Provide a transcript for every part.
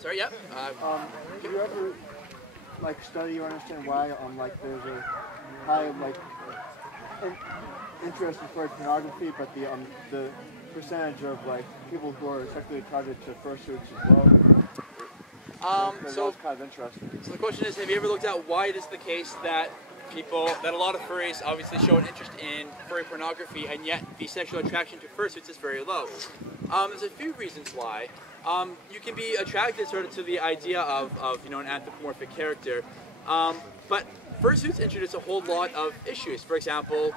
Sorry, yeah. Do you ever like study or understand why like there's a high like interest in furry pornography, but the percentage of like people who are sexually attracted to fursuits as well? So that's kind of interesting. So the question is, have you ever looked at why it is the case that a lot of furries obviously show an interest in furry pornography, and yet the sexual attraction to fursuits is very low? There's a few reasons why. You can be attracted sort of to the idea of an anthropomorphic character, but fursuits introduce a whole lot of issues. For example,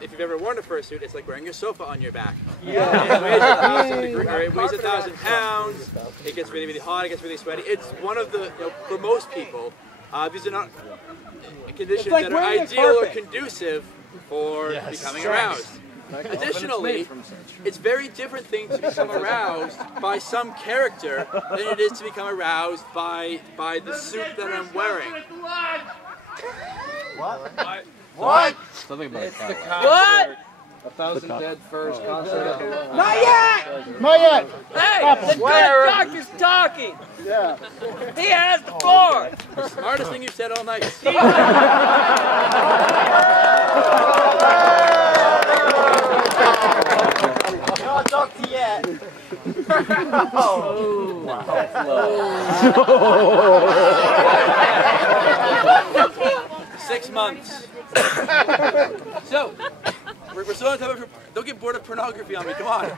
if you've ever worn a fursuit, it's like wearing a sofa on your back. Yeah. It weighs 1,000 pounds. It gets really, really hot. It gets really sweaty. It's one of the, for most people, these are not conditions that are ideal or conducive for becoming aroused. Additionally, it's a very different thing to become aroused by some character than it is to become aroused by the suit that I'm wearing. What? Something about What? 1,000 dead furs concert. Not yet! Not yet! Hey, the good doctor's talking! Yeah. He has the floor! The smartest thing you've said all night. Not doctor yet. Oh. 6 months. So, we're still on top of. Don't get bored of pornography on me. Come on.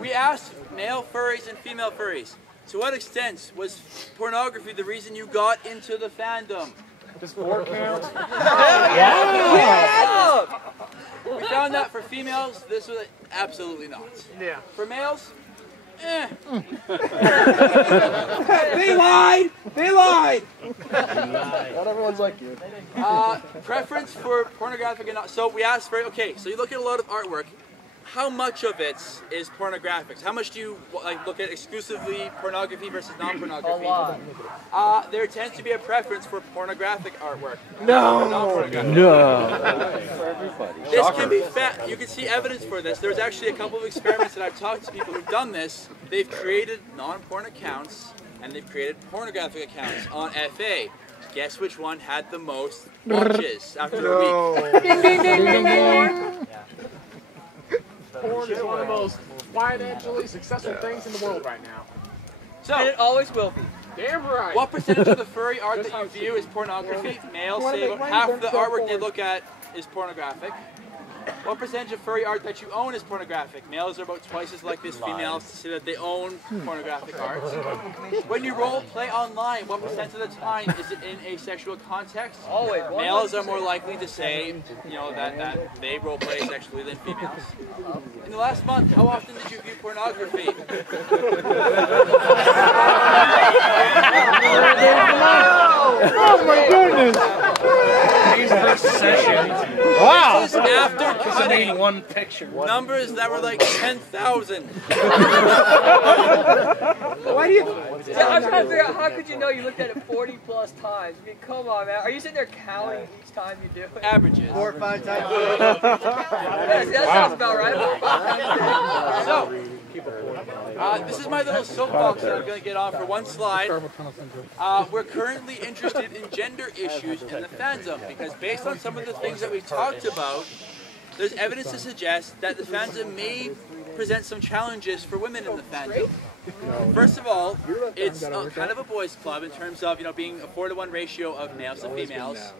We asked male furries and female furries, to what extent was pornography the reason you got into the fandom? Does 4 count? Yeah! We found that for females, this was absolutely not. Yeah. For males, eh. They lied! They lied! Not everyone's like you. Preference for pornographic and not. So we asked for, okay, so you look at a lot of artwork. How much of it is pornographic? How much do you look at exclusively pornography versus non-pornography? A lot. There tends to be a preference for pornographic artwork. No! Non-pornographic. No. For everybody. This can be you can see evidence for this. There's actually a couple of experiments that I've talked to people who've done this. They've created non-porn accounts and they've created pornographic accounts on FA. Guess which one had the most watches after a week? Ding, ding, ding, ding, ding! Porn is one of the most financially successful things in the world right now. So, And it always will be. Damn right. what percentage of the furry art that you view is pornography? Males say about half of the artwork they look at is pornographic. What percentage of furry art that you own is pornographic? Males are about twice as likely as females to say that they own pornographic art. When you role play online, what percent of the time is it in a sexual context? Always. Males are more likely to say, that they role play sexually than females. In the last month, how often did you view pornography? Oh my goodness! Wow! This is after cutting one picture. numbers that were like 10,000. Why do you... Yeah, I'm trying to figure out, how could you know you looked at it 40 plus times? I mean, come on, man. Are you sitting there counting each time you do it? Averages. 4 or 5 times. Yeah, see, that sounds about right. So, this is my little soapbox that I'm going to get on for one slide. We're currently interested in gender issues in the fandom because based on some of the things that we've talked about, there's evidence to suggest that the fandom may present some challenges for women in the fandom. First of all, it's kind of a boys' club in terms of being a 4-to-1 ratio of males to females.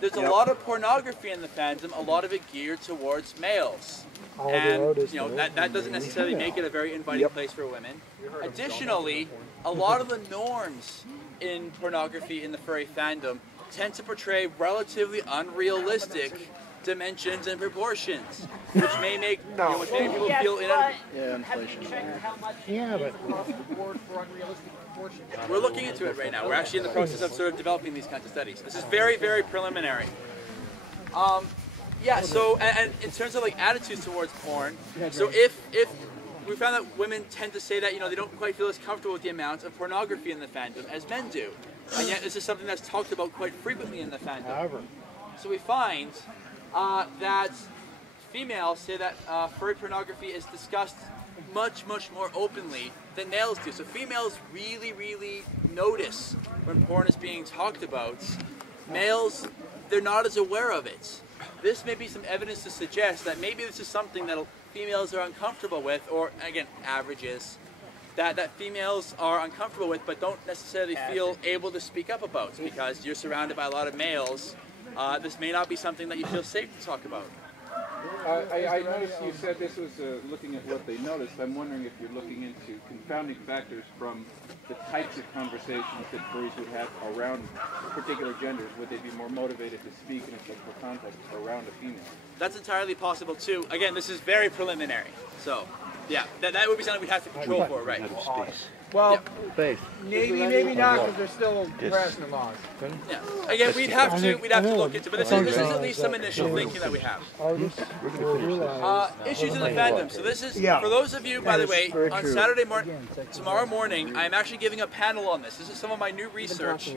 There's a lot of pornography in the fandom, a lot of it geared towards males. And that doesn't necessarily make it a very inviting place for women. Additionally, a lot of the norms in pornography in the furry fandom tend to portray relatively unrealistic dimensions and proportions, which may make which may make people feel inadequate. Yeah, inflation. We're looking into it right now. We're actually in the process of sort of developing these kinds of studies. This is very, very preliminary. Yeah, so, and in terms of attitudes towards porn, so if we found that women tend to say that, they don't quite feel as comfortable with the amount of pornography in the fandom as men do. And yet this is something that's talked about quite frequently in the fandom. So we find that females say that furry pornography is discussed much more openly than males do. So females really notice when porn is being talked about. Males, they're not as aware of it. This may be some evidence to suggest that maybe this is something that females are uncomfortable with, or again, averages, that females are uncomfortable with but don't necessarily feel able to speak up about, because you're surrounded by a lot of males. This may not be something that you feel safe to talk about. I noticed you said this was looking at what they noticed. I'm wondering if you're looking into confounding factors from the types of conversations that furries would have around particular genders. Would they be more motivated to speak in a sexual context around a female? That's entirely possible too. Again, this is very preliminary. So, yeah, that would be something we'd have to control for, right? Well, yeah. maybe not, because they're still harassment laws. Yeah. Again, we'd have to look into, but this is at least some initial thinking that we have. Issues in the fandom. So this is for those of you, by the way, on Saturday morning, tomorrow morning, I'm actually giving a panel on this. This is some of my new research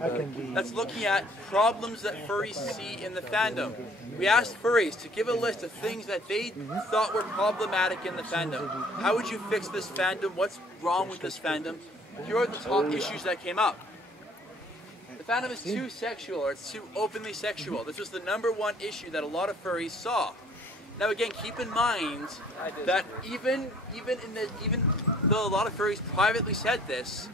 that's looking at problems that furries see in the fandom. We asked furries to give a list of things that they thought were problematic in the fandom. How would you fix this fandom? What's wrong with this fandom? Here are the top issues that came up. The fandom is too sexual, or it's too openly sexual. This was the #1 issue that a lot of furries saw. Now again, keep in mind that even though a lot of furries privately said this,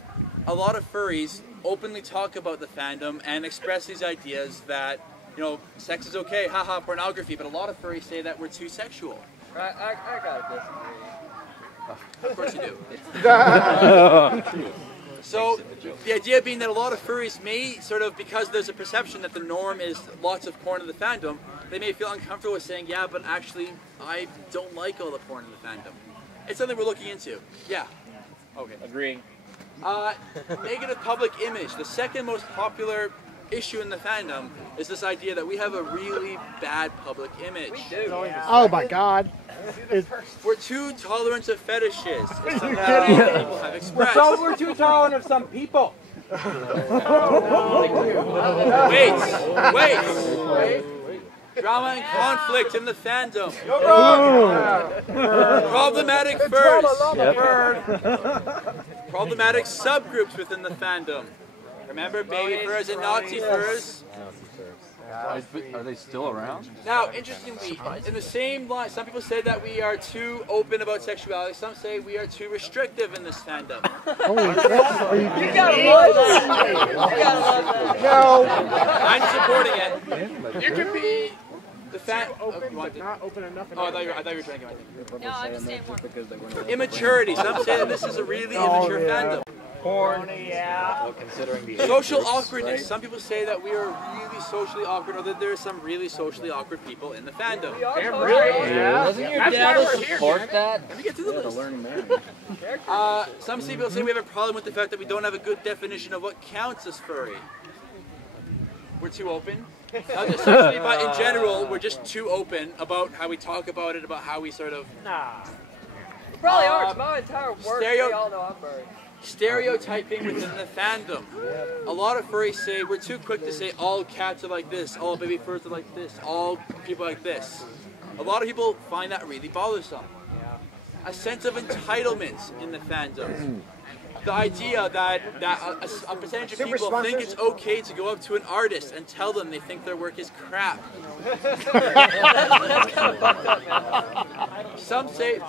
a lot of furries openly talk about the fandom and express these ideas that, you know, sex is okay, haha, pornography, but a lot of furries say that we're too sexual. I gotta disagree. Of course you do. So, the idea being that a lot of furries may sort of, because there's a perception that the norm is lots of porn in the fandom, they may feel uncomfortable with saying, yeah, but actually, I don't like all the porn in the fandom. It's something we're looking into. Yeah. Okay. Agreeing. Negative public image. The second most popular issue in the fandom is this idea that we have a really bad public image. We do. Oh my God. We're too tolerant of fetishes. It's something that people have expressed. So we're too tolerant of some people. Wait. Drama and conflict in the fandom. Problematic furs. Problematic subgroups within the fandom. Remember baby furs and naughty furs? Are they still around? Now, interestingly, in the same line, some people say that we are too open about sexuality. Some say we are too restrictive in this fandom. You gotta love that. You gotta love that. No. I'm supporting it. You can be The fan. open, but not open enough. Oh, I thought you were drinking. No, I'm just saying more. Immaturity. Some say that this is a really immature fandom. Porn, yeah. Well, considering the Social awkwardness. Some people say that we are really socially awkward, or that there are some really socially awkward people in the fandom. We are Doesn't your dad support that? Let me get to the list. Learning man. Some people say we have a problem with the fact that we don't have a good definition of what counts as furry. We're too open. Not just sexually, but in general, we're just too open about how we talk about it, about how we sort of... We probably are. It's my entire work. We all know I'm furry. Stereotyping within the fandom. A lot of furries say we're too quick to say all cats are like this, all baby furs are like this, all people are like this. A lot of people find that really bothersome. A sense of entitlement in the fandom. The idea that a percentage of people think it's okay to go up to an artist and tell them they think their work is crap. Some say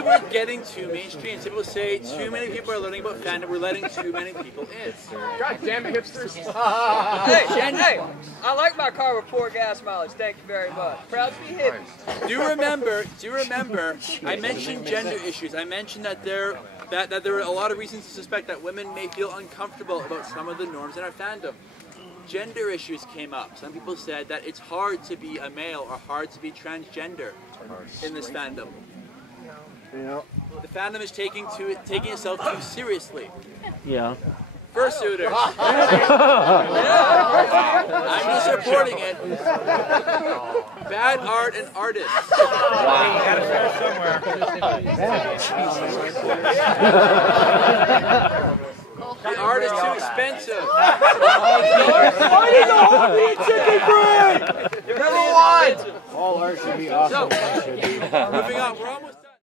we're getting too mainstream. Some people say too many people are learning about fandom, we're letting too many people in. God damn it, hipsters. Hey, I like my car with poor gas mileage. Thank you very much. Proud to be hippies. Do remember, I mentioned gender issues. I mentioned that there are a lot of reasons to suspect that women may feel uncomfortable about some of the norms in our fandom. Gender issues came up. Some people said that it's hard to be a male or hard to be transgender in this fandom. The fandom is taking itself too seriously. Yeah. Fursuiters. I'm just supporting it. Bad art and artists. The art is too expensive. Number one! All art should be awesome. So, moving on, we're almost